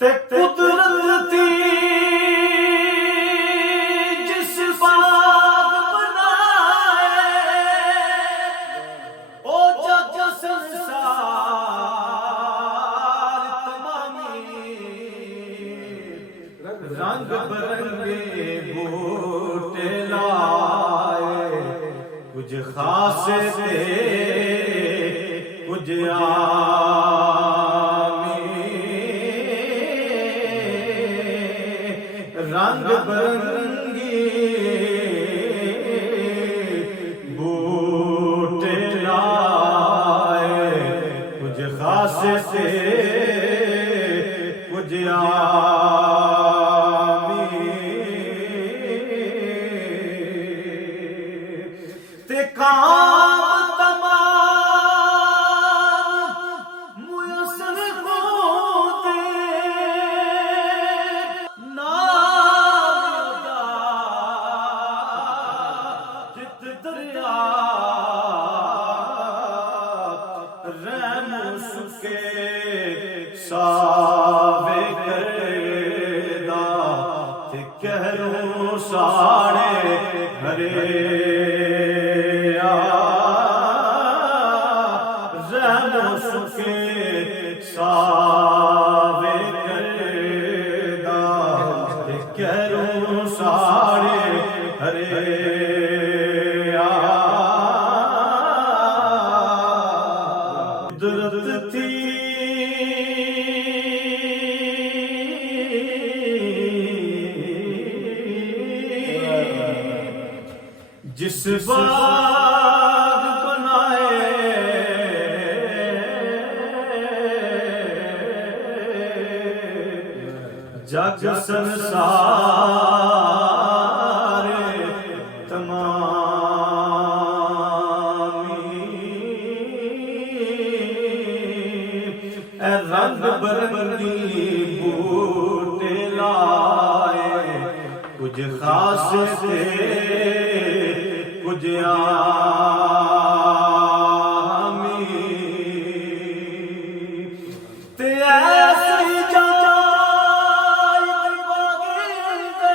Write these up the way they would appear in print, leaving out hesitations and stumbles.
ते कुदरत थी जिस बाग बनाए ओ जग संसार तमामी रंग बरंगे बूटे लाए कुछ खास थे कुछ रंग बरंगी बूटे लाए कुछ खास से कुछ आमी ते काम तमाम मुयस्सर होते ना के सावे करदा ते कहरो साड़े हरे रहमो के सावे करदा ते कहरो साड़े हरे कुदरत थी जिस बाग बनाए जग संसार रंग बरंगी बूटे लाए कुछ खास थे कुछ आमी ते ऐसी जाय बागिंदे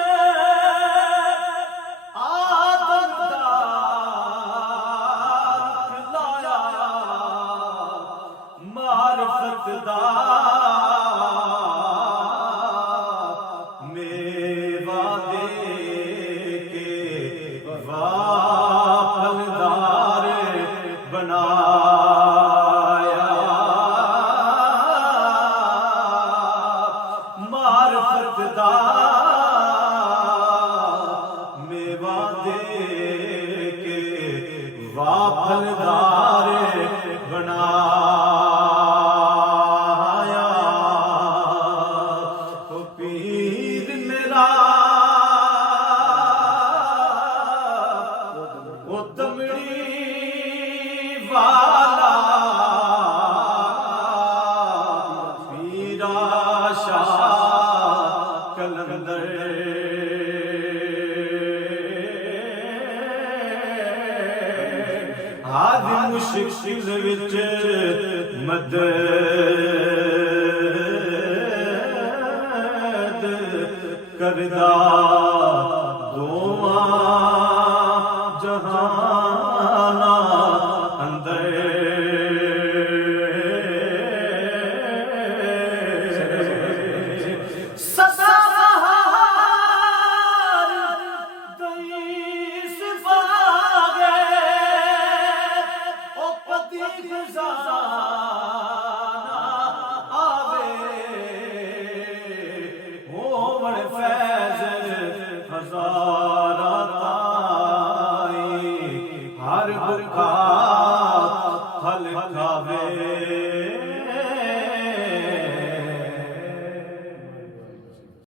आदमदार लाया मारिफत दा मेवा दे के फलदार बनाया मारिफत दा मेवा दे के फलदार बनाया पीर मेरा ओ दमड़ी वाला पीरा शाह कलंदर हाद मुश्किल विच मदद करदा दोवां जहाना अंदर सदाबहार दईस बागे ओ पति गुजाना आवे होवण फैज़ हज़ार